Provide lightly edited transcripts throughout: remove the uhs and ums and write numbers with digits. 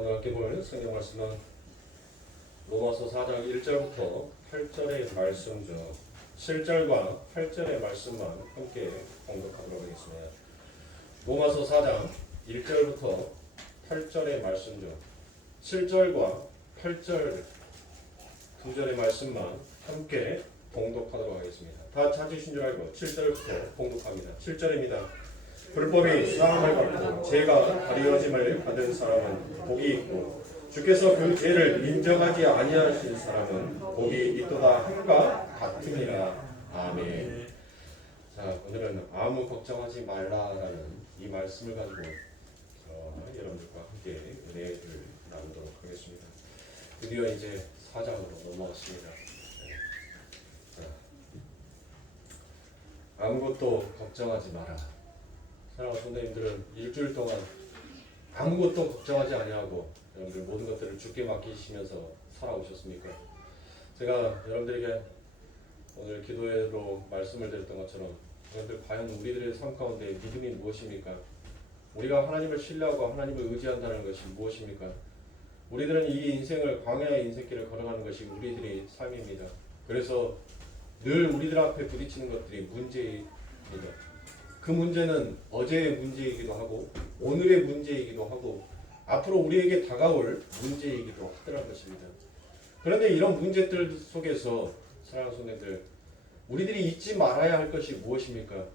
오늘 함께 볼 성경 말씀은 로마서 4장 1절부터 8절의 말씀 중 7절과 8절의 말씀만 함께 공독하도록 하겠습니다. 로마서 4장 1절부터 8절의 말씀 중 7절과 8절 두 절의 말씀만 함께 봉독하도록 하겠습니다. 다 찾으신 줄 알고 7절부터 봉독합니다. 7절입니다. 불법이 사함을 받고 죄가 발의하심을 받은 사람은 복이 있고 주께서 그 죄를 인정하지 아니하신 사람은 복이 있도다 함과 같으니라. 아멘. 자, 오늘은 아무 걱정하지 말라라는 이 말씀을 가지고 여러분들과 함께 은혜를 나누도록 하겠습니다. 드디어 이제 4장으로 넘어왔습니다. 아무것도 걱정하지 마라. 사랑하는 성도님들은 일주일 동안 아무것도 걱정하지 아니하고 여러분들 모든 것들을 주께 맡기시면서 살아오셨습니까? 제가 여러분들에게 오늘 기도회로 말씀을 드렸던 것처럼 여러분들 과연 우리들의 삶 가운데 믿음이 무엇입니까? 우리가 하나님을 신뢰하고 하나님을 의지한다는 것이 무엇입니까? 우리들은 이 인생을 광야의 인생길을 걸어가는 것이 우리들의 삶입니다. 그래서 늘 우리들 앞에 부딪히는 것들이 문제입니다. 그 문제는 어제의 문제이기도 하고 오늘의 문제이기도 하고 앞으로 우리에게 다가올 문제이기도 하더라는 것입니다. 그런데 이런 문제들 속에서 사랑하는 성도님들, 우리들이 잊지 말아야 할 것이 무엇입니까?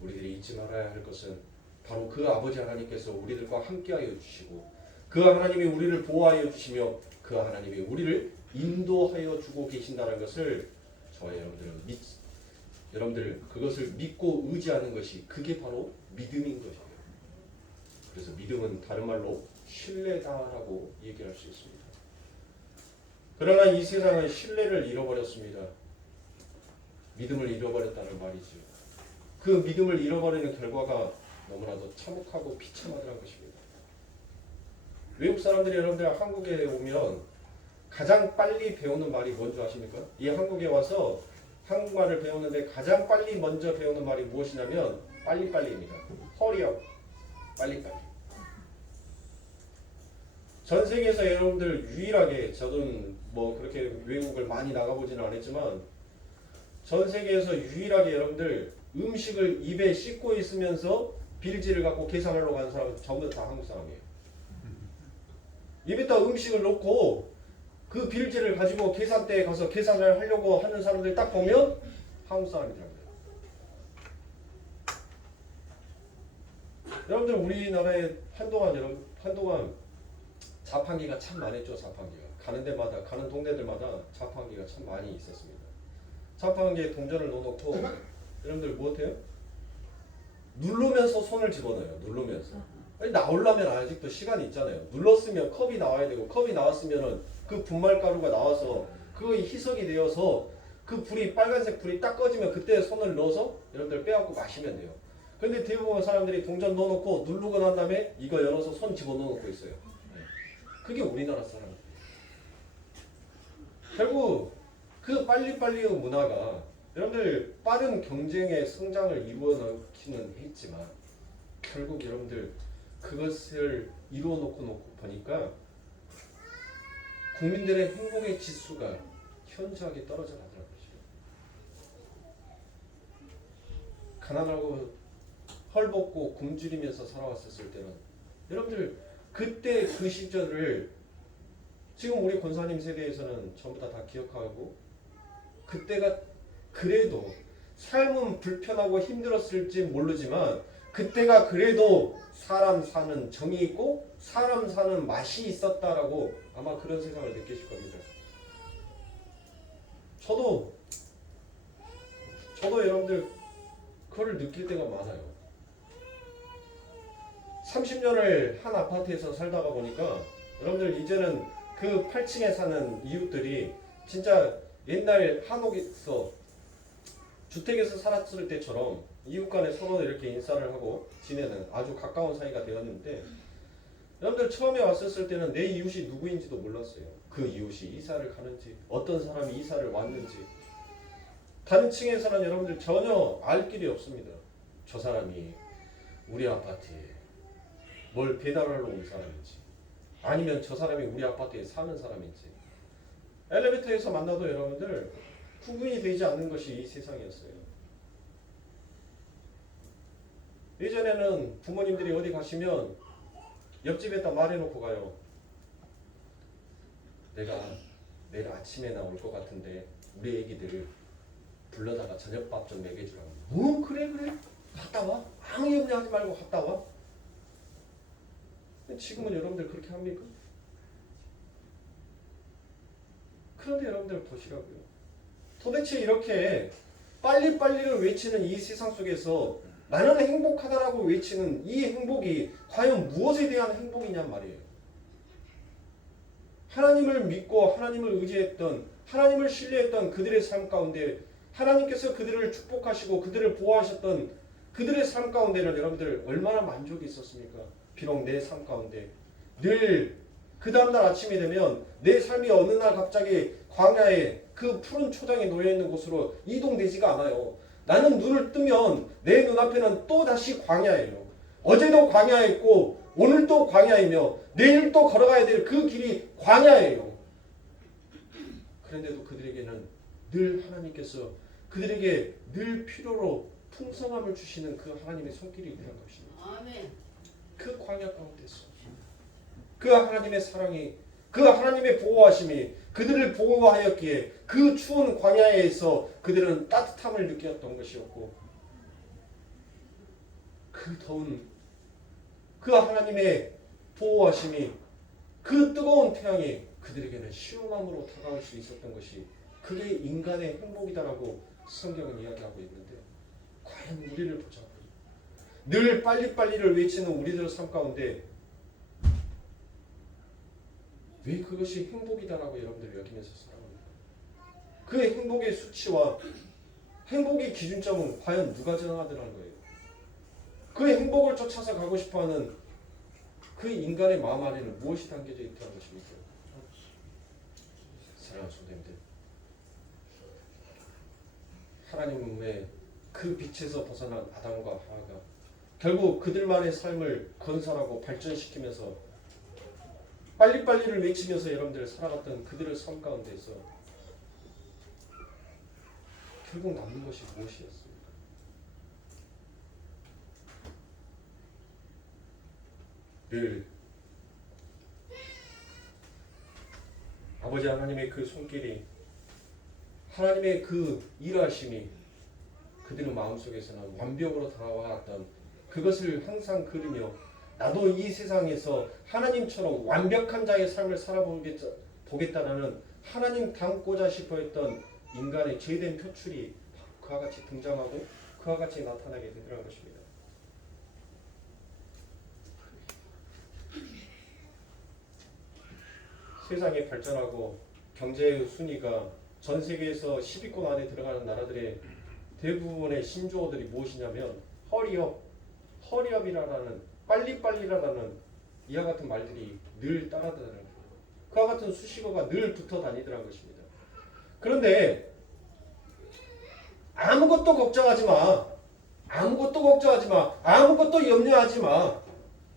우리들이 잊지 말아야 할 것은 바로 그 아버지 하나님께서 우리들과 함께하여 주시고 그 하나님이 우리를 보호하여 주시며 그 하나님이 우리를 인도하여 주고 계신다는 것을 저와 여러분들 그것을 믿고 의지하는 것이 그게 바로 믿음인 것이에요. 그래서 믿음은 다른 말로 신뢰다라고 얘기할 수 있습니다. 그러나 이 세상은 신뢰를 잃어버렸습니다. 믿음을 잃어버렸다는 말이죠. 그 믿음을 잃어버리는 결과가 너무나도 참혹하고 비참하다는 것입니다. 외국 사람들이 여러분들 한국에 오면 가장 빨리 배우는 말이 뭔지 아십니까? 이 한국에 와서 한국말을 배우는데 가장 빨리 먼저 배우는 말이 무엇이냐면 빨리빨리입니다. 허리업, 빨리빨리. 전 세계에서 여러분들 유일하게, 저는 뭐 그렇게 외국을 많이 나가보지는 않았지만 전 세계에서 유일하게 여러분들 음식을 입에 씻고 있으면서 빌지를 갖고 계산하러 가는 사람은 전부 다 한국 사람이에요. 입에다 음식을 넣고 그 빌지를 가지고 계산대에 가서 계산을 하려고 하는 사람들 딱 보면 한국 사람이더라고요. 여러분들 우리나라에 한동안 자판기가 참 많았죠. 자판기가 가는 데마다, 가는 동네들마다 자판기가 참 많이 있었습니다. 자판기에 동전을 넣어놓고 여러분들 무엇해요? 누르면서 손을 집어넣어요. 누르면서. 아니, 나오려면 아직도 시간이 있잖아요. 눌렀으면 컵이 나와야 되고 컵이 나왔으면은 그 분말가루가 나와서 그거에 희석이 되어서 그 불이, 빨간색 불이 딱 꺼지면 그때 손을 넣어서 여러분들 빼갖고 마시면 돼요. 근데 대부분 사람들이 동전 넣어놓고 누르고 난 다음에 이거 열어서 손 집어넣어놓고 있어요. 그게 우리나라 사람이에요. 결국 그 빨리빨리의 문화가 여러분들 빠른 경쟁의 성장을 이루어놓기는 했지만 결국 여러분들 그것을 이루어놓고 보니까 국민들의 행복의 지수가 현저하게 떨어져 가더라고요. 가난하고 헐벗고 굶주리면서 살아왔었을 때는 여러분들 그때 그 시절을 지금 우리 권사님 세대에서는 전부 다 기억하고 그때가 그래도 삶은 불편하고 힘들었을지 모르지만 그때가 그래도 사람 사는 정이 있고 사람 사는 맛이 있었다라고 아마 그런 세상을 느끼실 겁니다. 저도 여러분들 그걸 느낄 때가 많아요. 30년을 한 아파트에서 살다가 보니까 여러분들 이제는 그 8층에 사는 이웃들이 진짜 옛날 한옥에서 주택에서 살았을 때처럼 이웃 간에 서로 이렇게 인사를 하고 지내는 아주 가까운 사이가 되었는데 여러분들 처음에 왔었을 때는 내 이웃이 누구인지도 몰랐어요. 그 이웃이 이사를 가는지 어떤 사람이 이사를 왔는지 다른 층에서는 여러분들 전혀 알 길이 없습니다. 저 사람이 우리 아파트에 뭘 배달하러 온 사람인지 아니면 저 사람이 우리 아파트에 사는 사람인지. 엘리베이터에서 만나도 여러분들 구분이 되지 않는 것이 이 세상이었어요. 예전에는 부모님들이 어디 가시면 옆집에다 말해놓고 가요. 내가 내일 아침에 나올 것 같은데 우리 애기들을 불러다가 저녁밥 좀 먹여주라고. 그래 갔다 와. 아무 염려하지 말고 갔다 와. 지금은 여러분들 그렇게 합니까? 그런데 여러분들 보시라고요. 도대체 이렇게 빨리빨리를 외치는 이 세상 속에서 나는 행복하다라고 외치는 이 행복이 과연 무엇에 대한 행복이냔 말이에요. 하나님을 믿고 하나님을 의지했던, 하나님을 신뢰했던 그들의 삶 가운데 하나님께서 그들을 축복하시고 그들을 보호하셨던 그들의 삶 가운데는 여러분들 얼마나 만족이 있었습니까? 비록 내 삶 가운데 늘 그 다음날 아침이 되면 내 삶이 어느 날 갑자기 광야에 그 푸른 초장에 놓여있는 곳으로 이동되지가 않아요. 나는 눈을 뜨면 내 눈앞에는 또 다시 광야예요. 어제도 광야였고 오늘도 광야이며 내일 또 걸어가야 될 그 길이 광야예요. 그런데도 그들에게는 늘 하나님께서 그들에게 늘 필요로 풍성함을 주시는 그 하나님의 손길이 있는 것입니다. 아멘. 그 광야 가운데서 그 하나님의 사랑이, 그 하나님의 보호하심이 그들을 보호하였기에 그 추운 광야에서 그들은 따뜻함을 느꼈던 것이었고, 그 더운 그 하나님의 보호하심이, 그 뜨거운 태양이 그들에게는 시원함으로 다가올 수 있었던 것이 그게 인간의 행복이다라고 성경은 이야기하고 있는데, 과연 우리를 보자고 늘 빨리빨리를 외치는 우리들 삶 가운데 왜 그것이 행복이다라고 여러분들 여기면서 살아갑니까? 그 행복의 수치와 행복의 기준점은 과연 누가 정하더라는 거예요? 그 행복을 쫓아서 가고 싶어하는 그 인간의 마음 안에는 무엇이 담겨져 있다는 것입니까? 사랑하는 성도님들, 하나님의 그 빛에서 벗어난 아담과 하와가 결국 그들만의 삶을 건설하고 발전시키면서 빨리빨리를 외치면서 여러분들 살아갔던 그들의 삶 가운데서 결국 남는 것이 무엇이었습니까? 늘 아버지 하나님의 그 손길이, 하나님의 그 일하심이 그들의 마음속에서는 완벽으로 다가왔던 그것을 항상 그리며 나도 이 세상에서 하나님처럼 완벽한 자의 삶을 살아보겠다라는 하나님 닮고자 싶어했던 인간의 죄된 표출이 그와 같이 등장하고 그와 같이 나타나게 되더라는 것입니다. 세상이 발전하고 경제의 순위가 전 세계에서 10위권 안에 들어가는 나라들의 대부분의 신조어들이 무엇이냐면 허리업이라는 빨리빨리라는 이와 같은 말들이 늘 따라다니는 거예요. 그와 같은 수식어가 늘 붙어 다니더라는 것입니다. 그런데 아무것도 걱정하지 마. 아무것도 걱정하지 마. 아무것도 염려하지 마.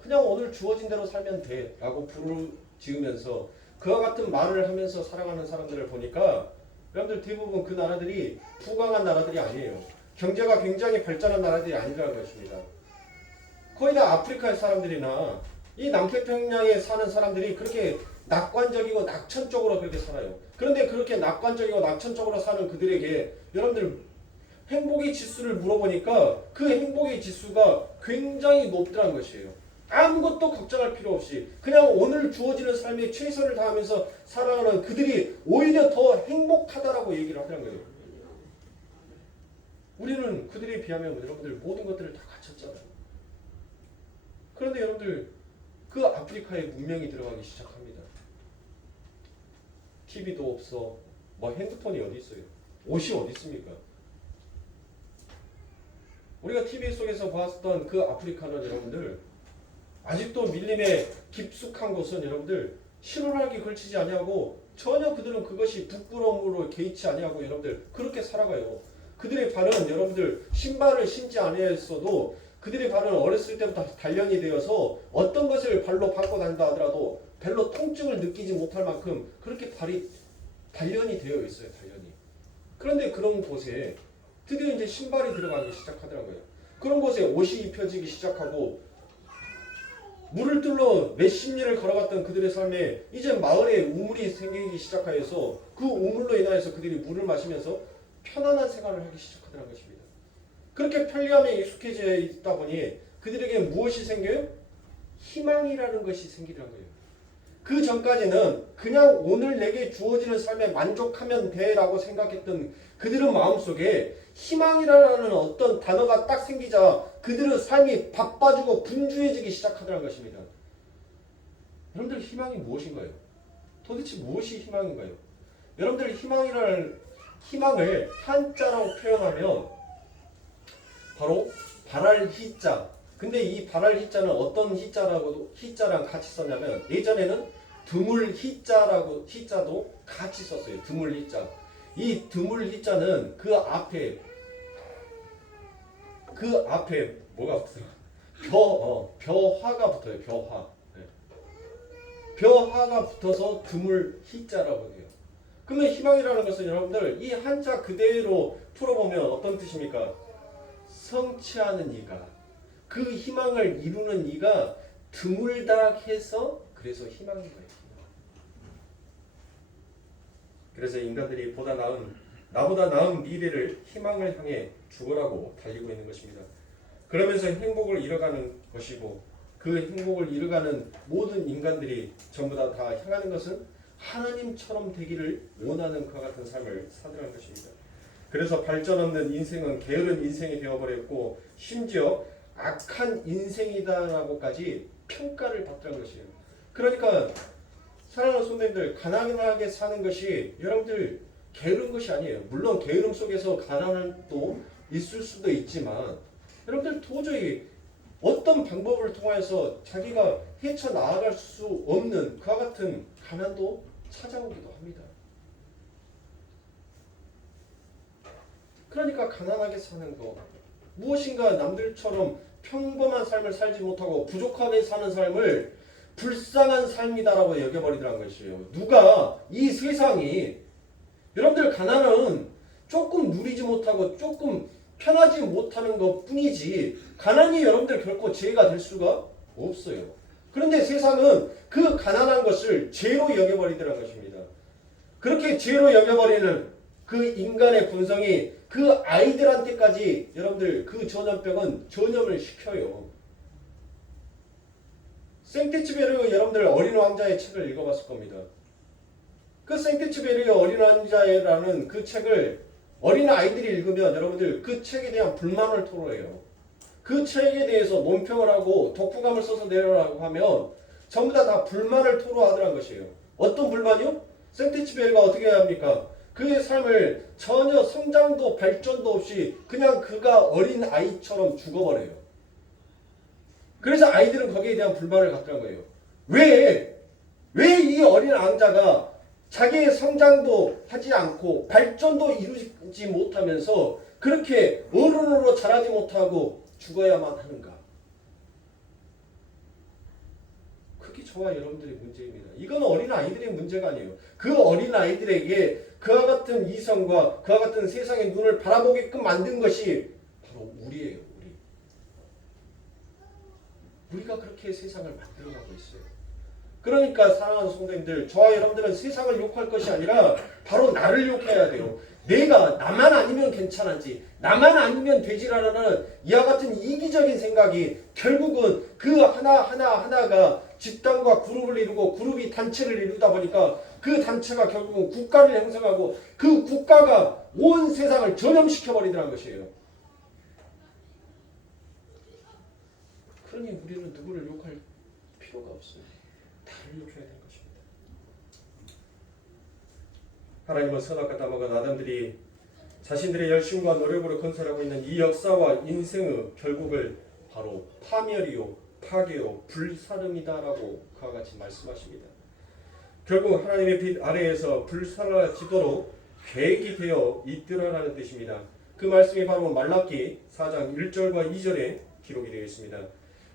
그냥 오늘 주어진 대로 살면 돼. 라고 부르짖으면서 그와 같은 말을 하면서 살아가는 사람들을 보니까 여러분들 대부분 그 나라들이 부강한 나라들이 아니에요. 경제가 굉장히 발전한 나라들이 아니라는 것입니다. 거의 다 아프리카의 사람들이나 이 남태평양에 사는 사람들이 그렇게 낙관적이고 낙천적으로 그렇게 살아요. 그런데 그렇게 낙관적이고 낙천적으로 사는 그들에게 여러분들 행복의 지수를 물어보니까 그 행복의 지수가 굉장히 높더라는 것이에요. 아무것도 걱정할 필요 없이 그냥 오늘 주어지는 삶에 최선을 다하면서 살아가는 그들이 오히려 더 행복하다라고 얘기를 하더라는 거예요. 우리는 그들에 비하면 여러분들 모든 것들을 다 갖췄잖아요. 그런데 여러분들 그 아프리카에 문명이 들어가기 시작합니다. TV도 없어. 뭐 핸드폰이 어디 있어요? 옷이 어디 있습니까? 우리가 TV 속에서 봤던 그 아프리카는 여러분들 아직도 밀림의 깊숙한 곳은 여러분들 실오라기 걸치지 아니하고 전혀 그들은 그것이 부끄러움으로 개의치 아니하고 여러분들 그렇게 살아가요. 그들의 발은 여러분들 신발을 신지 아니했어도 그들의 발은 어렸을 때부터 단련이 되어서 어떤 것을 발로 밟고 다닌다 하더라도 별로 통증을 느끼지 못할 만큼 그렇게 발이 단련이 되어 있어요. 단련이. 그런데 그런 곳에 드디어 이제 신발이 들어가기 시작하더라고요. 그런 곳에 옷이 입혀지기 시작하고 물을 뚫러 몇십 리를 걸어갔던 그들의 삶에 이제 마을에 우물이 생기기 시작하여서 그 우물로 인하여서 그들이 물을 마시면서 편안한 생활을 하기 시작하더라는 것입니다. 그렇게 편리함에 익숙해져 있다 보니 그들에게 무엇이 생겨요? 희망이라는 것이 생기더라는 거예요. 그 전까지는 그냥 오늘 내게 주어지는 삶에 만족하면 돼라고 생각했던 그들의 마음속에 희망이라는 어떤 단어가 딱 생기자 그들의 삶이 바빠지고 분주해지기 시작하더라는 것입니다. 여러분들 희망이 무엇인가요? 도대체 무엇이 희망인가요? 여러분들 희망을 한자로 표현하면 바로 발할 희자. 근데 이 발할 희자는 어떤 희자랑 같이 썼냐면 예전에는 드물 희자도 같이 썼어요. 드물 희자. 이 드물 희자는 그 앞에 뭐가 붙어요? 벼화가 붙어요. 벼화. 네. 벼화가 붙어서 드물 희자라고 해요. 그러면 희망이라는 것은 여러분들 이 한자 그대로 풀어보면 어떤 뜻입니까? 성취하는 이가 그 희망을 이루는 이가 드물다 해서 그래서 희망인 거예요. 그래서 인간들이 나보다 나은 미래를 희망을 향해 죽어라고 달리고 있는 것입니다. 그러면서 행복을 잃어가는 것이고 그 행복을 잃어가는 모든 인간들이 전부 다 향하는 것은 하나님처럼 되기를 원하는 그와 같은 삶을 살아가는 것입니다. 그래서 발전 없는 인생은 게으른 인생이 되어버렸고 심지어 악한 인생이다라고까지 평가를 받더라는 것이에요. 그러니까 사랑하는 손님들, 가난하게 사는 것이 여러분들 게으른 것이 아니에요. 물론 게으름 속에서 가난은 또 있을 수도 있지만 여러분들 도저히 어떤 방법을 통해서 자기가 헤쳐나아갈 수 없는 그와 같은 가난도 찾아오기도 합니다. 그러니까 가난하게 사는 거, 무엇인가 남들처럼 평범한 삶을 살지 못하고 부족하게 사는 삶을 불쌍한 삶이다라고 여겨버리더란 것이에요. 누가 이 세상이 여러분들 가난은 조금 누리지 못하고 조금 편하지 못하는 것 뿐이지 가난이 여러분들 결코 죄가 될 수가 없어요. 그런데 세상은 그 가난한 것을 죄로 여겨버리더란 것입니다. 그렇게 죄로 여겨버리는 그 인간의 본성이 그 아이들한테까지 여러분들 그 전염병은 전염을 시켜요. 생테츠베르 여러분들 어린 왕자의 책을 읽어봤을 겁니다. 그 생테츠베르의 어린 왕자라는 그 책을 어린 아이들이 읽으면 여러분들 그 책에 대한 불만을 토로해요. 그 책에 대해서 논평을 하고 독후감을 써서 내려라고 하면 전부 다 불만을 토로하더란 것이에요. 어떤 불만이요? 생테츠베르가 어떻게 해야 합니까? 그의 삶을 전혀 성장도 발전도 없이 그냥 그가 어린 아이처럼 죽어버려요. 그래서 아이들은 거기에 대한 불만을 갖더란 거예요. 왜 이 어린 왕자가 자기의 성장도 하지 않고 발전도 이루지 못하면서 그렇게 어른으로 자라지 못하고 죽어야만 하는가? 그게 저와 여러분들의 문제입니다. 이건 어린 아이들의 문제가 아니에요. 그 어린 아이들에게 그와 같은 이성과 그와 같은 세상의 눈을 바라보게끔 만든 것이 바로 우리예요. 우리가 그렇게 세상을 만들어가고 있어요. 그러니까 사랑하는 성도님들, 저와 여러분들은 세상을 욕할 것이 아니라 바로 나를 욕해야 돼요. 내가 나만 아니면 괜찮았지, 나만 아니면 되지라는 이와 같은 이기적인 생각이 결국은 그 하나가 집단과 그룹을 이루고 그룹이 단체를 이루다 보니까 그 단체가 결국은 국가를 형성하고 그 국가가 온 세상을 전염시켜버리더라는 것이에요. 그러니 우리는 누구를 욕할 필요가 없어요. 나를 욕해야 되는 것입니다. 하나님은 선악과 따먹은 아담들이 자신들의 열심과 노력으로 건설하고 있는 이 역사와 인생의 결국을 바로 파멸이요, 파괴요, 불사름이다라고 그와 같이 말씀하십니다. 결국 하나님의 빛 아래에서 불사라지도록 계획이 되어 있더라라는 뜻입니다. 그 말씀이 바로 말라기 4장 1절과 2절에 기록이 되겠습니다.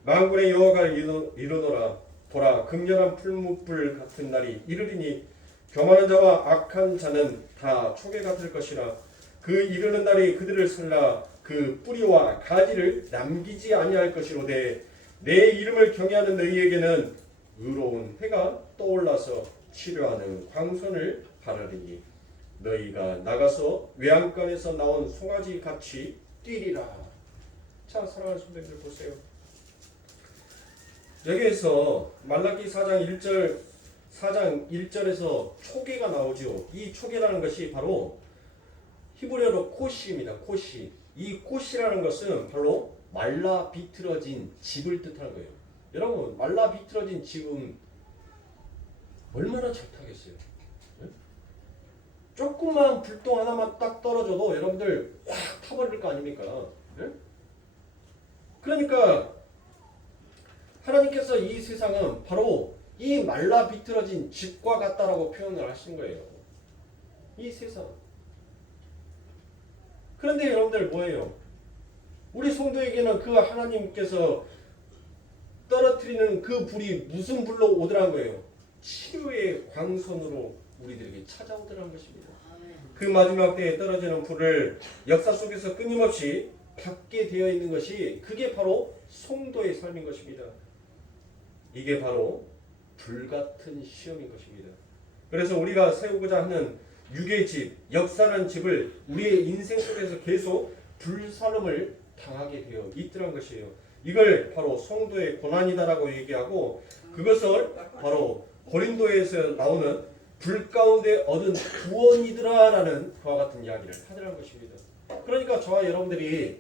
만군의 여호와가 이르노라. 보라, 극렬한 풀무불 같은 날이 이르리니 교만한 자와 악한 자는 다 초계 같을 것이라. 그 이르는 날이 그들을 살라 그 뿌리와 가지를 남기지 아니할 것이로되 내 이름을 경외하는 너희에게는 의로운 해가 떠올라서 치료하는 광선을 바라리니 너희가 나가서 외양간에서 나온 송아지 같이 뛰리라. 자, 사랑하는 선배님들 보세요. 여기에서 말라기 4장 1절에서 초계가 나오죠. 이 초계라는 것이 바로 히브리어로 코시입니다. 코시. 이 코시라는 것은 바로 말라 비틀어진 집을 뜻하는 거예요. 여러분, 말라 비틀어진 집은 얼마나 잘 타겠어요? 네? 조금만 불똥 하나만 딱 떨어져도 여러분들 확 타버릴 거 아닙니까? 네? 그러니까 하나님께서 이 세상은 바로 이 말라 비틀어진 집과 같다라고 표현을 하신 거예요. 이 세상. 그런데 여러분들 뭐예요? 우리 성도에게는 그 하나님께서 떨어뜨리는 그 불이 무슨 불로 오더란 거예요? 치료의 광선으로 우리들에게 찾아오더란 것입니다. 그 마지막 때에 떨어지는 불을 역사 속에서 끊임없이 받게 되어 있는 것이 그게 바로 성도의 삶인 것입니다. 이게 바로 불같은 시험인 것입니다. 그래서 우리가 세우고자 하는 육의 집, 역사라는 집을 우리의 인생 속에서 계속 불사름을 당하게 되어 있더란 것이에요. 이걸 바로 성도의 고난이다라고 얘기하고 그것을 바로 고린도에서 나오는 불 가운데 얻은 구원이더라라는 그와 같은 이야기를 하더라는 것입니다. 그러니까 저와 여러분들이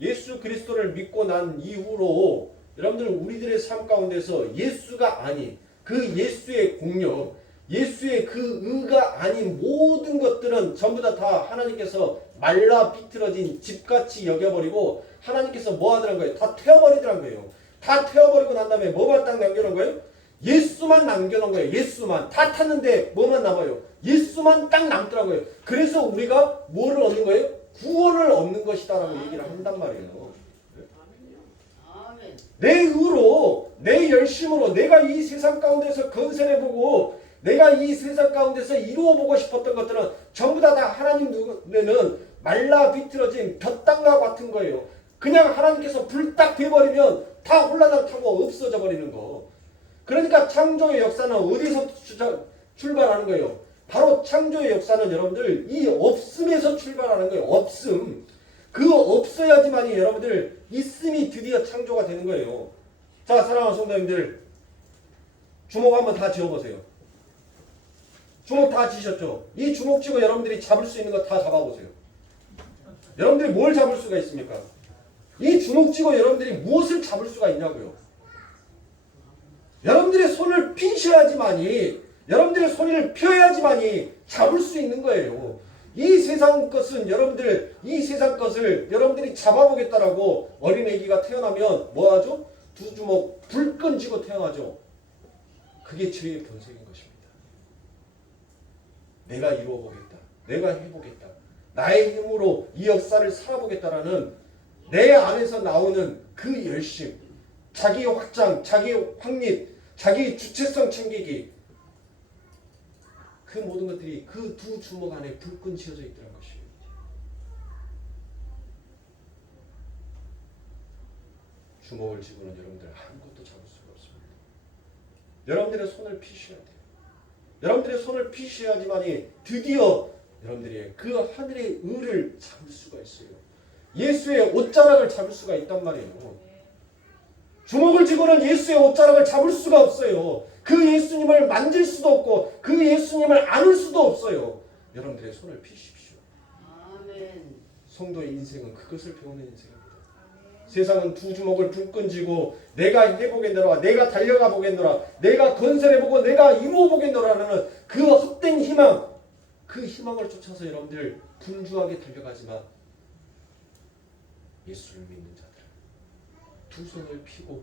예수 그리스도를 믿고 난 이후로 여러분들은 우리들의 삶 가운데서 예수가 아닌 그 예수의 공력, 예수의 그 의가 아닌 모든 것들은 전부 다 하나님께서 말라 비틀어진 집같이 여겨버리고 하나님께서 뭐 하더란 거예요? 다 태워버리더란 거예요. 다 태워버리고 난 다음에 뭐만 딱 남겨놓은 거예요? 예수만 남겨놓은 거예요. 예수만. 다 탔는데 뭐만 남아요? 예수만 딱 남더라고요. 그래서 우리가 뭐를 얻는 거예요? 구원을 얻는 것이다라고 얘기를 한단 말이에요. 내 의로, 내 열심으로 내가 이 세상 가운데서 건설해보고 내가 이 세상 가운데서 이루어보고 싶었던 것들은 전부 다 하나님 눈에는 말라 비틀어진 볕땅과 같은 거예요. 그냥 하나님께서 불 딱 돼버리면 다 홀라당 타고 없어져 버리는 거. 그러니까 창조의 역사는 어디서 출발하는 거예요? 바로 창조의 역사는 여러분들 이 없음에서 출발하는 거예요. 없음. 그 없어야지만이 여러분들 있음이 드디어 창조가 되는 거예요. 자, 사랑하는 성도님들 주먹 한번 다 지어보세요. 주먹 다 지셨죠? 이 주먹 쥐고 여러분들이 잡을 수 있는 거 다 잡아보세요. 여러분들이 뭘 잡을 수가 있습니까? 이 주먹 쥐고 여러분들이 무엇을 잡을 수가 있냐고요. 여러분들의 손을 피셔야지만이 여러분들의 손을 펴야지만이 잡을 수 있는 거예요. 이 세상 것은 여러분들 이 세상 것을 여러분들이 잡아보겠다라고 어린애기가 태어나면 뭐하죠? 두 주먹 불끈 쥐고 태어나죠. 그게 죄의 본성인 것입니다. 내가 이루어보겠다. 내가 해보겠다. 나의 힘으로 이 역사를 살아보겠다라는 내 안에서 나오는 그 열심, 자기 확장, 자기 확립, 자기 주체성 챙기기, 그 모든 것들이 그 두 주먹 안에 불끈 쥐어져 있더라는 것이에요. 주먹을 쥐고는 여러분들 아무것도 잡을 수가 없습니다. 여러분들의 손을 피셔야 돼요. 여러분들의 손을 피셔야지만이 드디어 여러분들이 그 하늘의 의를 잡을 수가 있어요. 예수의 옷자락을 잡을 수가 있단 말이에요. 주먹을 쥐고는 예수의 옷자락을 잡을 수가 없어요. 그 예수님을 만질 수도 없고 그 예수님을 안을 수도 없어요. 여러분들의 손을 피십시오. 아멘. 성도의 인생은 그것을 배우는 인생입니다. 아멘. 세상은 두 주먹을 불끈 쥐고 내가 해보겠노라, 내가 달려가 보겠노라, 내가 건설해보고 내가 이루어보겠노라는 그 헛된 희망, 그 희망을 쫓아서 여러분들 분주하게 달려가지만 예수를 믿는 자들은 두 손을 펴고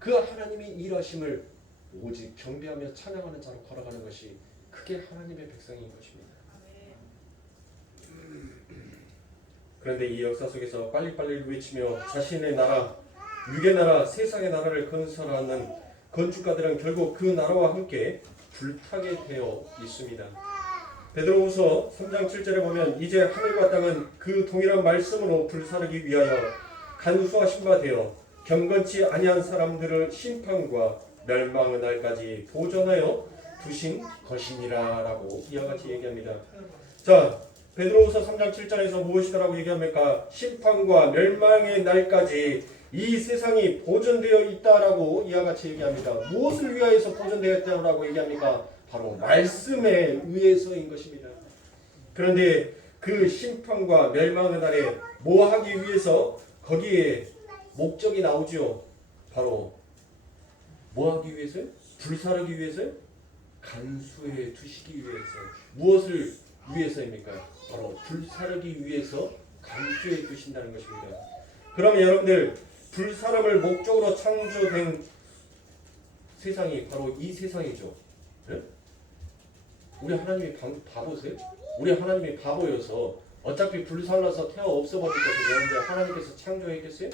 그 하나님이 일하심을 오직 경배하며 찬양하는 자로 걸어가는 것이 그게 하나님의 백성인 것입니다. 그런데 이 역사 속에서 빨리빨리 외치며 자신의 나라, 육의 나라, 세상의 나라를 건설하는 건축가들은 결국 그 나라와 함께 불타게 되어 있습니다. 베드로후서 3장 7절에 보면 이제 하늘과 땅은 그 동일한 말씀으로 불사르기 위하여 간수하신 바 되어 경건치 아니한 사람들을 심판과 멸망의 날까지 보존하여 두신 것이니라 라고 이와 같이 얘기합니다. 자, 베드로후서 3장 7절에서 무엇이라고 얘기합니까? 심판과 멸망의 날까지 이 세상이 보존되어 있다라고 이와 같이 얘기합니다. 무엇을 위하여서 보존되어 있다라고 얘기합니까? 바로 말씀에 의해서인 것입니다. 그런데 그 심판과 멸망의 날에 뭐 하기 위해서 거기에 목적이 나오죠. 바로 뭐 하기 위해서요? 불사르기 위해서요? 간수해 두시기 위해서. 무엇을 위해서입니까? 바로 불사르기 위해서 간수해 두신다는 것입니다. 그러면 여러분들 불사름을 목적으로 창조된 세상이 바로 이 세상이죠. 네? 우리 하나님이 바보세요? 우리 하나님이 바보여서 어차피 불살라서 태워 없어버릴 것을 여러분들 하나님께서 창조했겠어요?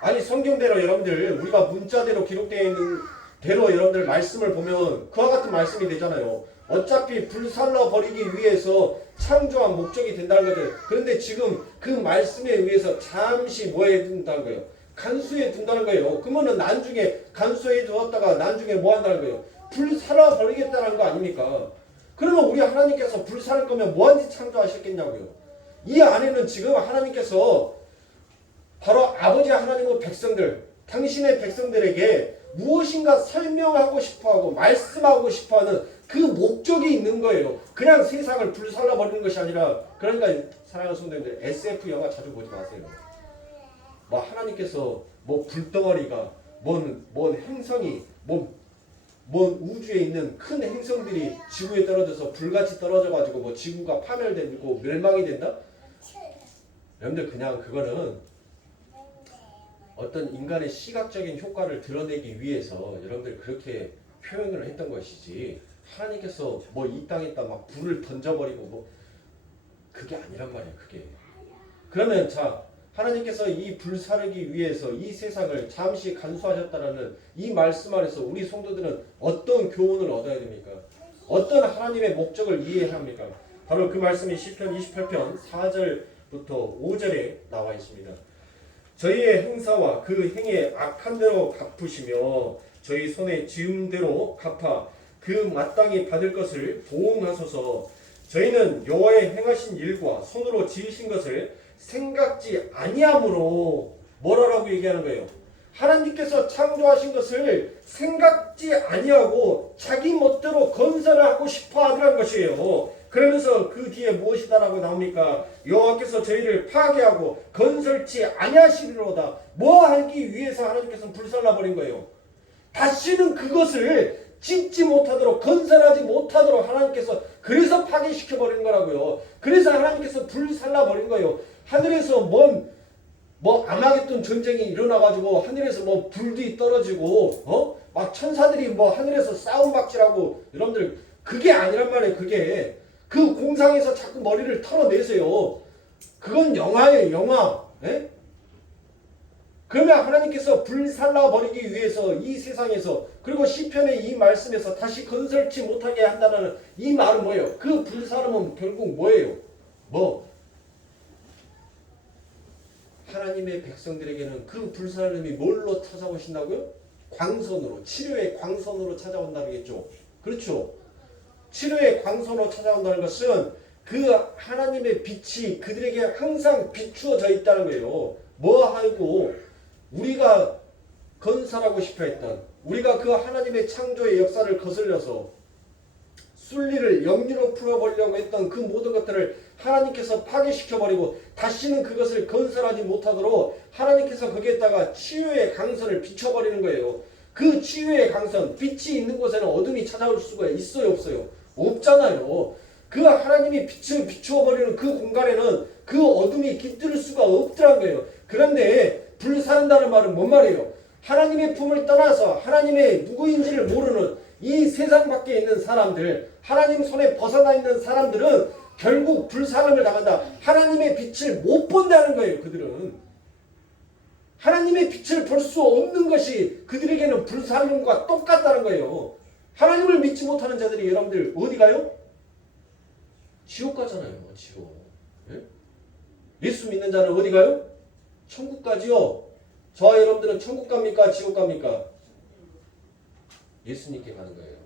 아니 성경대로 여러분들 우리가 문자대로 기록되어 있는 대로 여러분들 말씀을 보면 그와 같은 말씀이 되잖아요. 어차피 불살라 버리기 위해서 창조한 목적이 된다는 거죠. 그런데 지금 그 말씀에 의해서 잠시 뭐 해 둔다는 거예요? 간수해 둔다는 거예요. 그러면은 나중에 간수해 두었다가 나중에 뭐 한다는 거예요? 불살아 버리겠다는 거 아닙니까? 그러면 우리 하나님께서 불살을 거면 뭐한테 창조하셨겠냐고요. 이 안에는 지금 하나님께서 바로 아버지 하나님의 백성들, 당신의 백성들에게 무엇인가 설명하고 싶어하고 말씀하고 싶어하는 그 목적이 있는 거예요. 그냥 세상을 불살라 버리는 것이 아니라. 그러니까 사랑하는 성도님들 SF 영화 자주 보지 마세요. 뭐 하나님께서 뭐 불덩어리가 뭔 행성이 뭔 우주에 있는 큰 행성들이 지구에 떨어져서 불같이 떨어져 가지고 뭐 지구가 파멸되고 멸망이 된다? 여러분들 그냥 그거는 어떤 인간의 시각적인 효과를 드러내기 위해서 여러분들 그렇게 표현을 했던 것이지, 하나님께서 뭐 이 땅에다 막 불을 던져버리고 뭐 그게 아니란 말이에요. 그게. 그러면 자, 하나님께서 이 불사르기 위해서 이 세상을 잠시 간수하셨다라는 이 말씀 안에서 우리 성도들은 어떤 교훈을 얻어야 됩니까? 어떤 하나님의 목적을 이해해야 합니까? 바로 그 말씀이 시편 28편 4절부터 5절에 나와 있습니다. 저희의 행사와 그 행의 악한 대로 갚으시며 저희 손에 지은 대로 갚아 그 마땅히 받을 것을 보응하소서. 저희는 여호와의 행하신 일과 손으로 지으신 것을 생각지 아니함으로. 뭐라고 얘기하는 거예요? 하나님께서 창조하신 것을 생각지 아니하고 자기 멋대로 건설을 하고 싶어 하더란 것이에요. 그러면서 그 뒤에 무엇이다라고 나옵니까? 여호와께서 저희를 파괴하고 건설치 아니하시리로다. 뭐 하기 위해서 하나님께서는 불살라 버린 거예요? 다시는 그것을 짓지 못하도록, 건설하지 못하도록 하나님께서 그래서 파괴시켜 버린 거라고요. 그래서 하나님께서 불살라 버린 거예요. 하늘에서 뭐 아마겟돈 전쟁이 일어나가지고 하늘에서 뭐 불이 떨어지고 막 천사들이 뭐 하늘에서 싸움박질하고, 여러분들 그게 아니란 말이에요. 그게 그 공상에서 자꾸 머리를 털어내세요. 그건 영화예요, 영화. 예? 그러면 하나님께서 불살라 버리기 위해서 이 세상에서, 그리고 시편의 이 말씀에서 다시 건설치 못하게 한다는 이 말은 뭐예요? 그 불사름은 결국 뭐예요? 하나님의 백성들에게는 그 불사름이 뭘로 찾아오신다고요? 광선으로, 치료의 광선으로 찾아온다겠죠. 그렇죠? 치료의 광선으로 찾아온다는 것은 그 하나님의 빛이 그들에게 항상 비추어져 있다는 거예요. 뭐하고 우리가 건설하고 싶어 했던, 우리가 그 하나님의 창조의 역사를 거슬려서 순리를 영리로 풀어보려고 했던 그 모든 것들을 하나님께서 파괴시켜버리고 다시는 그것을 건설하지 못하도록 하나님께서 거기에다가 치유의 강선을 비춰버리는 거예요. 그 치유의 강선, 빛이 있는 곳에는 어둠이 찾아올 수가 있어요, 없어요? 없잖아요. 그 하나님이 빛을 비추어버리는 그 공간에는 그 어둠이 깃들 수가 없더란 거예요. 그런데 불사른다는 말은 뭔 말이에요? 하나님의 품을 떠나서 하나님의 누구인지를 모르는 이 세상 밖에 있는 사람들, 하나님 손에 벗어나 있는 사람들은 결국 불사름을 당한다. 하나님의 빛을 못 본다는 거예요. 그들은 하나님의 빛을 볼 수 없는 것이 그들에게는 불사름과 똑같다는 거예요. 하나님을 믿지 못하는 자들이 여러분들 어디 가요? 지옥 가잖아요. 지옥. 예? 예수 믿는 자는 어디 가요? 천국 가지요. 저와 여러분들은 천국 갑니까? 지옥 갑니까? 예수님께 가는 거예요.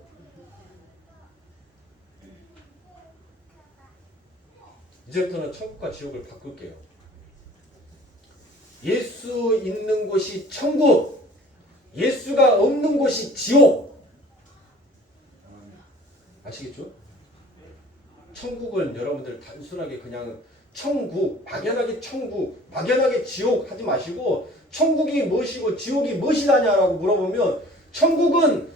이제부터는 천국과 지옥을 바꿀게요. 예수 있는 곳이 천국, 예수가 없는 곳이 지옥. 아시겠죠? 천국은 여러분들 단순하게 그냥 천국, 막연하게 천국, 막연하게 지옥 하지 마시고 천국이 무엇이고 지옥이 무엇이다냐라고 물어보면 천국은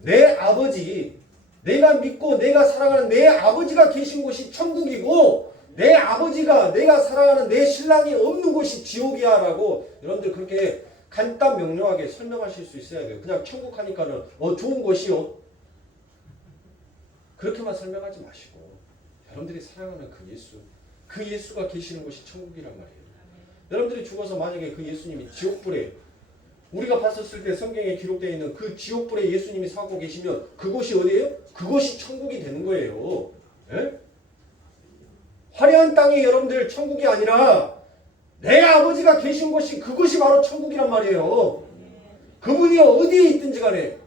내 아버지, 내가 믿고 내가 사랑하는 내 아버지가 계신 곳이 천국이고 내 아버지가 내가 사랑하는 내 신랑이 없는 곳이 지옥이야 라고 여러분들 그렇게 간단 명료하게 설명하실 수 있어야 돼요. 그냥 천국 하니까는 좋은 곳이요. 그렇게만 설명하지 마시고 여러분들이 사랑하는 그 예수가 계시는 곳이 천국이란 말이에요. 여러분들이 죽어서 만약에 그 예수님이 지옥불에 우리가 봤었을 때 성경에 기록되어 있는 그 지옥불에 예수님이 사고 계시면 그곳이 어디예요? 그곳이 천국이 되는 거예요. 예? 화려한 땅이 여러분들 천국이 아니라 내 아버지가 계신 곳이 그곳이 바로 천국이란 말이에요. 그분이 어디에 있든지 간에.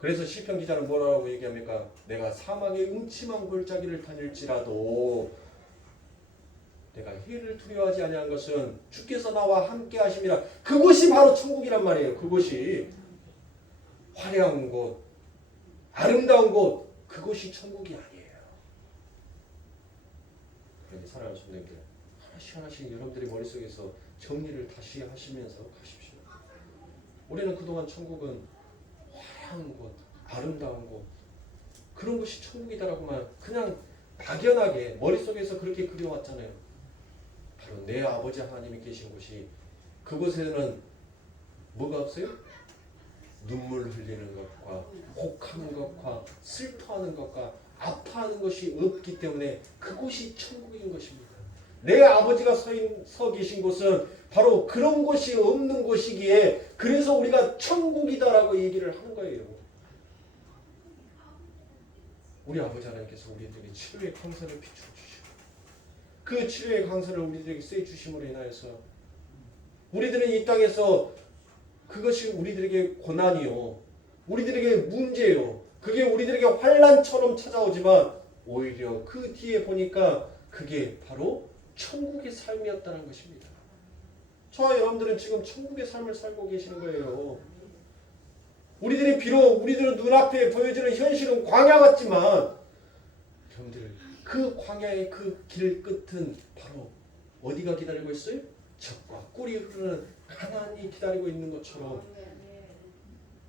그래서 시편 기자는 뭐라고 얘기합니까? 내가 사막의 음침한 골짜기를 다닐지라도 내가 해를 두려워하지 아니한 것은 주께서 나와 함께 하심이라. 그곳이 바로 천국이란 말이에요. 그곳이 화려한 곳, 아름다운 곳, 그곳이 천국이 아니에요. 그러니 사랑하는 성도님들, 하나씩 여러분들의 머릿속에서 정리를 다시 하시면서 가십시오. 우리는 그동안 천국은 화려한 곳, 아름다운 곳, 그런 것이 천국이다라고만 그냥 막연하게 머릿속에서 그렇게 그려왔잖아요. 바로 내 아버지 하나님이 계신 곳이, 그곳에는 뭐가 없어요? 눈물 흘리는 것과 곡하는 것과 슬퍼하는 것과 아파하는 것이 없기 때문에 그곳이 천국인 것입니다. 내 아버지가 서 계신 곳은 바로 그런 곳이 없는 곳이기에 그래서 우리가 천국이다라고 얘기를 하는 거예요. 우리 아버지 하나님께서 우리에게 치료의 강선을 비추어 주시고 그 치료의 강선을 우리들에게 써 주심으로 인하여서 우리들은 이 땅에서 그것이 우리들에게 고난이요, 우리들에게 문제요, 그게 우리들에게 환난처럼 찾아오지만 오히려 그 뒤에 보니까 그게 바로 천국의 삶이었다는 것입니다. 저와 여러분들은 지금 천국의 삶을 살고 계시는 거예요. 우리들이 비록 우리들은 눈앞에 보여지는 현실은 광야 같지만 여러분들 그 광야의 그 길 끝은 바로 어디가 기다리고 있어요? 젖과 꿀이 흐르는 가나안이 기다리고 있는 것처럼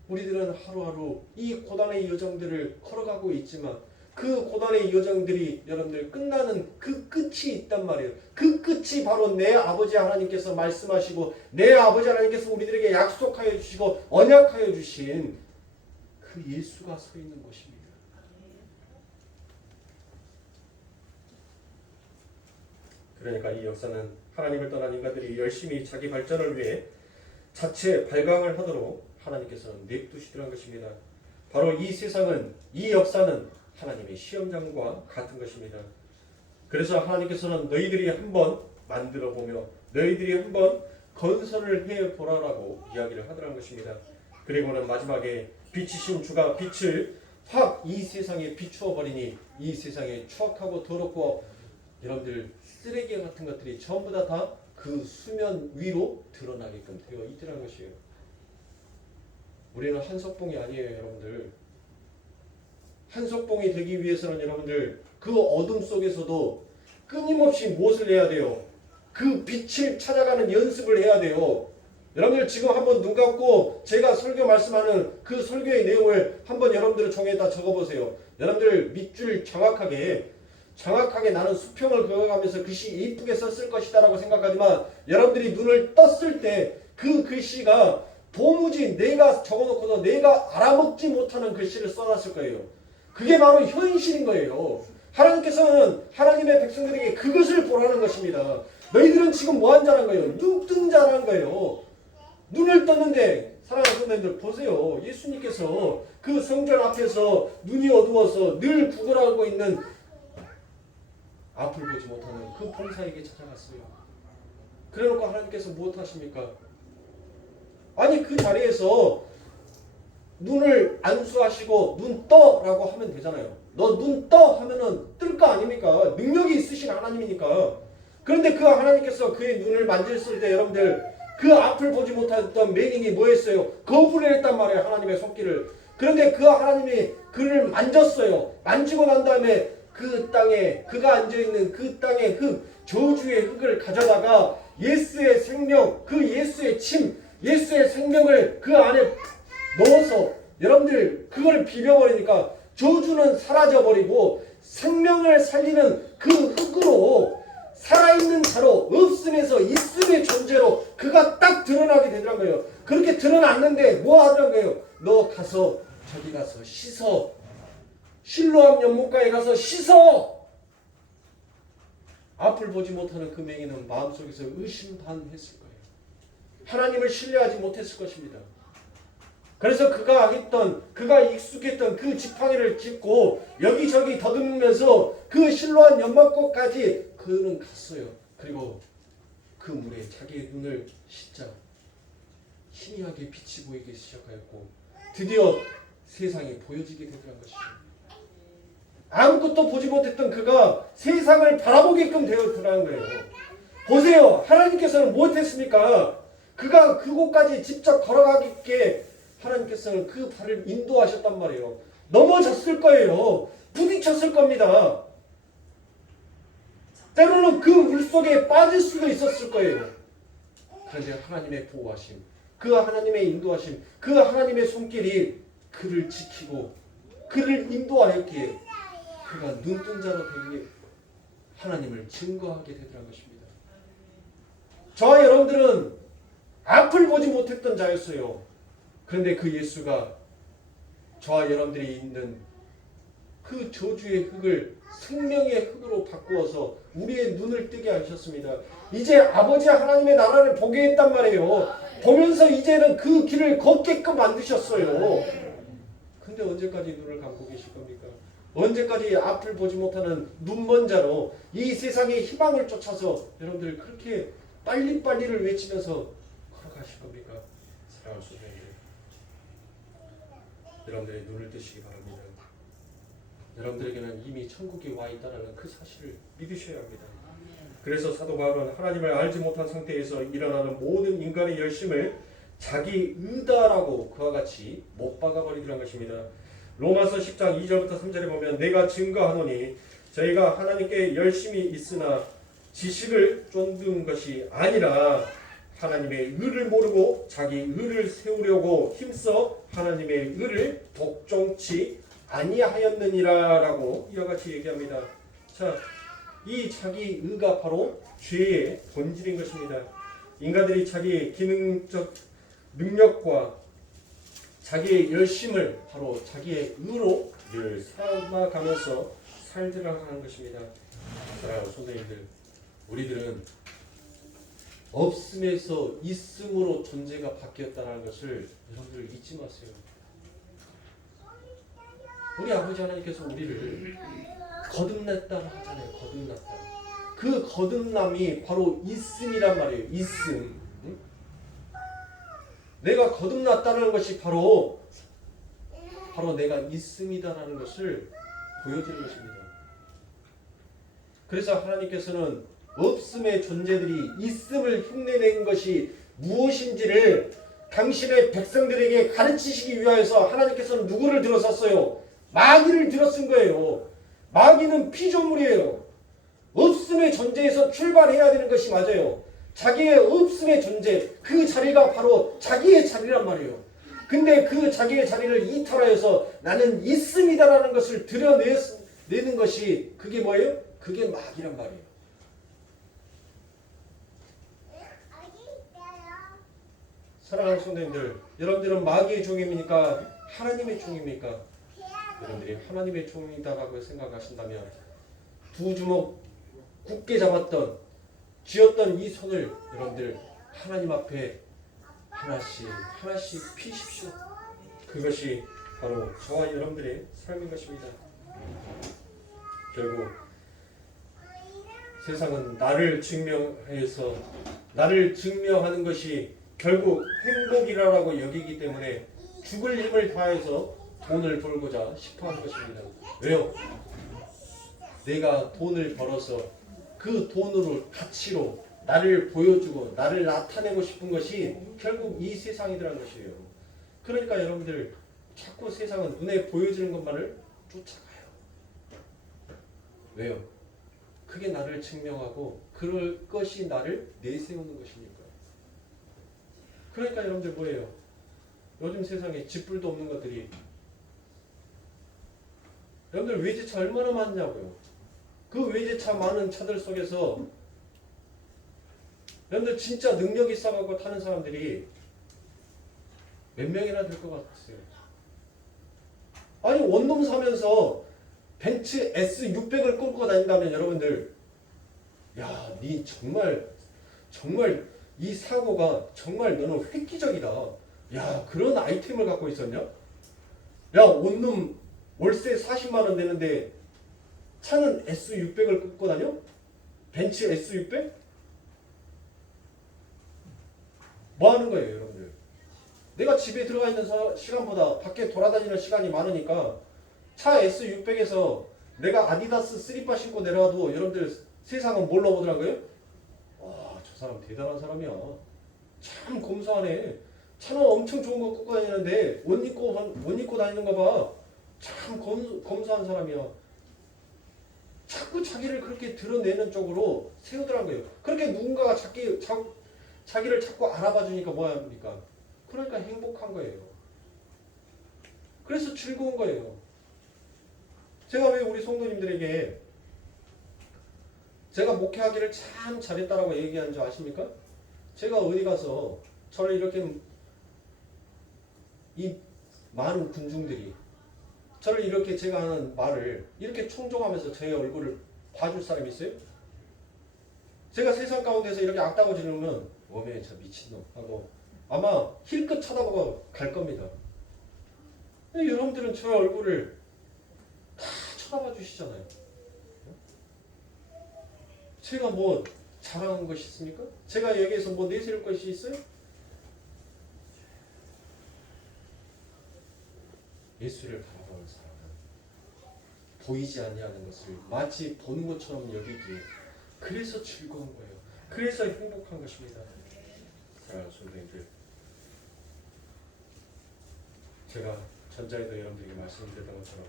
우리들은 하루하루 이 고단의 여정들을 걸어가고 있지만 그 고단의 여정들이 여러분들 끝나는 그 끝이 있단 말이에요. 그 끝이 바로 내 아버지 하나님께서 말씀하시고 내 아버지 하나님께서 우리들에게 약속하여 주시고 언약하여 주신 그 예수가 서 있는 곳입니다. 그러니까 이 역사는 하나님을 떠난 인간들이 열심히 자기 발전을 위해 자체 발광을 하도록 하나님께서는 냅두시더란 것입니다. 바로 이 세상은, 이 역사는 하나님의 시험장과 같은 것입니다. 그래서 하나님께서는 너희들이 한번 만들어보며 너희들이 한번 건설을 해보라라고 이야기를 하더란 것입니다. 그리고는 마지막에 빛이신 주가 빛을 확 이 세상에 비추어 버리니 이 세상에 추악하고 더럽고 여러분들 쓰레기 같은 것들이 전부 다 그 수면 위로 드러나게끔 되어 있더란 것이에요. 우리는 한석봉이 아니에요, 여러분들. 한석봉이 되기 위해서는 여러분들 그 어둠 속에서도 끊임없이 무엇을 해야 돼요? 그 빛을 찾아가는 연습을 해야 돼요. 여러분들 지금 한번 눈 감고 제가 설교 말씀하는 그 설교의 내용을 한번 여러분들 종이에다 적어보세요. 여러분들 밑줄 정확하게 나는 수평을 그어가면서 글씨 이쁘게 썼을 것이다 라고 생각하지만 여러분들이 눈을 떴을 때 그 글씨가 도무지 내가 적어놓고도 내가 알아먹지 못하는 글씨를 써놨을 거예요. 그게 바로 현실인 거예요. 하나님께서는 하나님의 백성들에게 그것을 보라는 것입니다. 너희들은 지금 뭐 한 자란 거예요? 눈 뜬 자란 거예요. 눈을 떴는데 사랑하는 성도님들 보세요. 예수님께서 그 성전 앞에서 눈이 어두워서 늘 구걸하고 있는 앞을 보지 못하는 그 범사에게 찾아갔어요. 그래놓고 하나님께서 무엇 하십니까? 아니 그 자리에서 눈을 안수하시고 눈 떠라고 하면 되잖아요. 너 눈 떠 하면은 뜰 거 아닙니까? 능력이 있으신 하나님이니까. 그런데 그 하나님께서 그의 눈을 만졌을 때 여러분들 그 앞을 보지 못했던 맹인이 뭐 했어요? 거부를 했단 말이에요. 하나님의 손길을. 그런데 그 하나님이 그를 만졌어요. 만지고 난 다음에 그 땅에 그가 앉아있는 그 땅의 흙, 저주의 흙을 가져다가 예수의 생명, 그 예수의 침, 예수의 생명을 그 안에 넣어서 여러분들 그걸 비벼버리니까 저주는 사라져버리고 생명을 살리는 그 흙으로 살아있는 자로 없음에서 있음의 존재로 그가 딱 드러나게 되더란 거예요. 그렇게 드러났는데 뭐 하더란 거예요? 너 가서 저기 가서 씻어. 실로암 연못가에 가서 씻어. 앞을 보지 못하는 그 맹인은 마음속에서 의심반했을 거예요. 하나님을 신뢰하지 못했을 것입니다. 그래서 그가 익숙했던 그 지팡이를 짚고 여기저기 더듬으면서 그 실로암 연못가까지 그는 갔어요. 그리고 그 물에 자기의 눈을 씻자 희미하게 빛이 보이기 시작하였고 드디어 세상이 보여지게 되더란 것입니다. 아무것도 보지 못했던 그가 세상을 바라보게끔 되었더라는 거예요. 보세요. 하나님께서는 무엇했습니까? 그가 그곳까지 직접 걸어가게 하나님께서는 그 발을 인도하셨단 말이에요. 넘어졌을 거예요. 부딪혔을 겁니다. 때로는 그 물속에 빠질 수도 있었을 거예요. 그런데 하나님의 보호하심, 그 하나님의 인도하심, 그 하나님의 손길이 그를 지키고 그를 인도하였기에 그가 눈뜬 자로 되기에 하나님을 증거하게 되더란 것입니다. 저와 여러분들은 앞을 보지 못했던 자였어요. 그런데 그 예수가 저와 여러분들이 있는 그 저주의 흙을 생명의 흙으로 바꾸어서 우리의 눈을 뜨게 하셨습니다. 이제 아버지 하나님의 나라를 보게 했단 말이에요. 보면서 이제는 그 길을 걷게끔 만드셨어요. 근데 언제까지 눈을 감고 계실 겁니까? 언제까지 앞을 보지 못하는 눈먼 자로 이 세상의 희망을 쫓아서 여러분들 그렇게 빨리빨리를 외치면서 걸어가실 겁니까? 사랑하는 성도님들, 여러분들의 눈을 뜨시기 바랍니다. 여러분들에게는 이미 천국이 와 있다는 그 사실을 믿으셔야 합니다. 그래서 사도 바울은 하나님을 알지 못한 상태에서 일어나는 모든 인간의 열심을 자기 의다라고 그와 같이 못 박아버리더란 것입니다. 로마서 10장 2절부터 3절에 보면 내가 증거하노니 저희가 하나님께 열심히 있으나 지식을 쫓는 것이 아니라 하나님의 의를 모르고 자기 의를 세우려고 힘써 하나님의 의를 독종치 아니하였느니라 라고 이와 같이 얘기합니다. 자, 이 자기 의가 바로 죄의 본질인 것입니다. 인간들이 자기의 기능적 능력과 자기의 열심을 바로 자기의 의로 늘 삼아가면서 살더라 하는 것입니다. 사랑하는 성도님들, 우리들은 없음에서 있음으로 존재가 바뀌었다는 것을 여러분들 잊지 마세요. 우리 아버지 하나님께서 우리를 거듭냈다 하잖아요. 거듭났다. 그 거듭남이 바로 있음이란 말이에요. 있음. 내가 거듭났다는 것이 바로 내가 있음이다라는 것을 보여주는 것입니다. 그래서 하나님께서는 없음의 존재들이 있음을 흉내낸 것이 무엇인지를 당신의 백성들에게 가르치시기 위하여서 하나님께서는 누구를 들어섰어요? 마귀를 들어쓴 거예요. 마귀는 피조물이에요. 없음의 존재에서 출발해야 되는 것이 맞아요. 자기의 없음의 존재, 그 자리가 바로 자기의 자리란 말이에요. 근데 그 자기의 자리를 이탈하여서 나는 있음이다라는 것을 드러내는 것이 그게 뭐예요? 그게 마귀란 말이에요. 사랑하는 성도님들, 여러분들은 마귀의 종입니까? 하나님의 종입니까? 여러분들이 하나님의 종이다라고 생각하신다면 두 주먹 굳게 잡았던 쥐었던 이 손을 여러분들 하나님 앞에 하나씩 하나씩 피십시오. 그것이 바로 저와 여러분들의 삶인 것입니다. 결국 세상은 나를 증명하는 것이 결국 행복이라고 여기기 때문에 죽을 힘을 다해서 돈을 벌고자 싶어하는 것입니다. 왜요? 내가 돈을 벌어서 그 돈으로 가치로 나를 보여주고 나를 나타내고 싶은 것이 결국 이 세상이라는 것이에요. 그러니까 여러분들 자꾸 세상은 눈에 보여지는 것만을 쫓아가요. 왜요? 그게 나를 증명하고 그럴 것이 나를 내세우는 것이니까. 그러니까 여러분들 뭐예요? 요즘 세상에 쥐뿔도 없는 것들이 여러분들 외제차 얼마나 많냐고요. 그 외제차 많은 차들 속에서 여러분들 진짜 능력 있어가지고 타는 사람들이 몇 명이나 될 것 같으세요? 아니 원룸 사면서 벤츠 S600을 끌고 다닌다면 여러분들 야, 니 정말 이 사고가 정말 너는 획기적이다. 야, 그런 아이템을 갖고 있었냐? 야, 원룸 월세 40만 원 되는데 차는 S600을 끌고 다녀? 벤츠 S600? 뭐 하는 거예요, 여러분들? 내가 집에 들어가 있는 시간보다 밖에 돌아다니는 시간이 많으니까 차 S600에서 내가 아디다스 슬리퍼 신고 내려와도 여러분들 세상은 뭘로 보더라고요? 와, 저 사람 대단한 사람이야. 참 검소하네. 차는 엄청 좋은 거 끌고 다니는데 옷 입고 다니는 거 봐. 참 검소한 사람이야. 자꾸 자기를 그렇게 드러내는 쪽으로 세우더라고요. 그렇게 누군가가 자기를 자꾸 알아봐 주니까 뭐 합니까? 그러니까 행복한 거예요. 그래서 즐거운 거예요. 제가 왜 우리 성도님들에게 제가 목회하기를 참 잘했다라고 얘기한 줄 아십니까? 제가 어디 가서 저를 이렇게 이 많은 군중들이 저를 이렇게 제가 하는 말을 이렇게 총종하면서 제 얼굴을 봐줄 사람이 있어요? 제가 세상 가운데서 이렇게 악다고 지르면 어메 저 미친놈 하고 아마 힐끗 쳐다보고 갈 겁니다. 근데 여러분들은 저 얼굴을 다 쳐다봐 주시잖아요. 제가 뭐 자랑한 것이 있습니까? 제가 여기에서 뭐 내세울 것이 있어요? 예수를 바라보는 사람은 보이지 아니하는 것을 마치 보는 것처럼 여기기에 그래서 즐거운 거예요. 그래서 행복한 것입니다. 사랑하는 성도님들, 제가 전자에도 여러분들에게 말씀드렸던 것처럼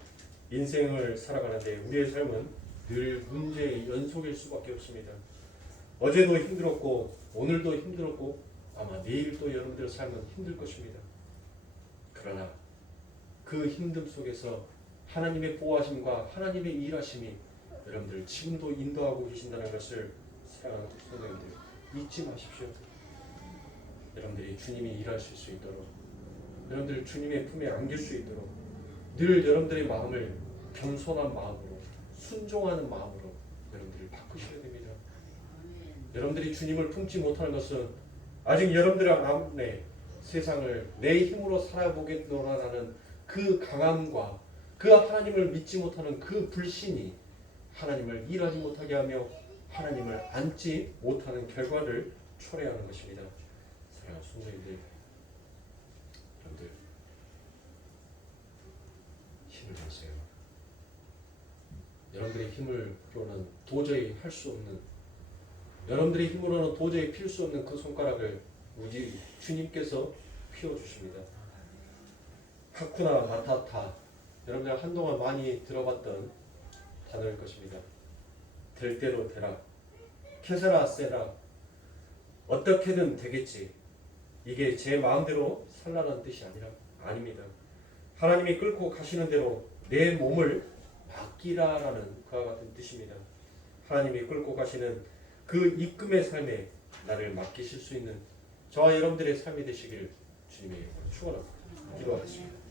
인생을 살아가는데 우리의 삶은 늘 문제의 연속일 수밖에 없습니다. 어제도 힘들었고 오늘도 힘들었고 아마 내일도 여러분들의 삶은 힘들 것입니다. 그러나 그 힘듦 속에서 하나님의 보호하심과 하나님의 일하심이 여러분들 지금도 인도하고 계신다는 것을 사랑하는 성도님들 잊지 마십시오. 여러분들이 주님이 일하실 수 있도록 여러분들 주님의 품에 안길 수 있도록 늘 여러분들의 마음을 겸손한 마음으로 순종하는 마음으로 여러분들이 바꾸셔야 됩니다. 여러분들이 주님을 품지 못하는 것은 아직 여러분들 안에 세상을 내 힘으로 살아보겠노라라는 그 강함과 그 하나님을 믿지 못하는 그 불신이 하나님을 일하지 못하게 하며 하나님을 앉지 못하는 결과를 초래하는 것입니다. 사랑하는 성도님들, 여러분들 힘을 내세요. 여러분들의 힘으로는 도저히 할 수 없는, 여러분들의 힘으로는 도저히 필 수 없는 그 손가락을 우리 주님께서 휘어주십니다. 하쿠나 마타타, 여러분들 한동안 많이 들어봤던 단어일 것입니다. 될 대로 되라, 케세라 세라, 어떻게든 되겠지. 이게 제 마음대로 살라는 뜻이 아닙니다. 하나님이 끌고 가시는 대로 내 몸을 맡기라라는 그와 같은 뜻입니다. 하나님이 끌고 가시는 그 입금의 삶에 나를 맡기실 수 있는 저와 여러분들의 삶이 되시기를 주님의 축원합니다. 기도하겠습니다.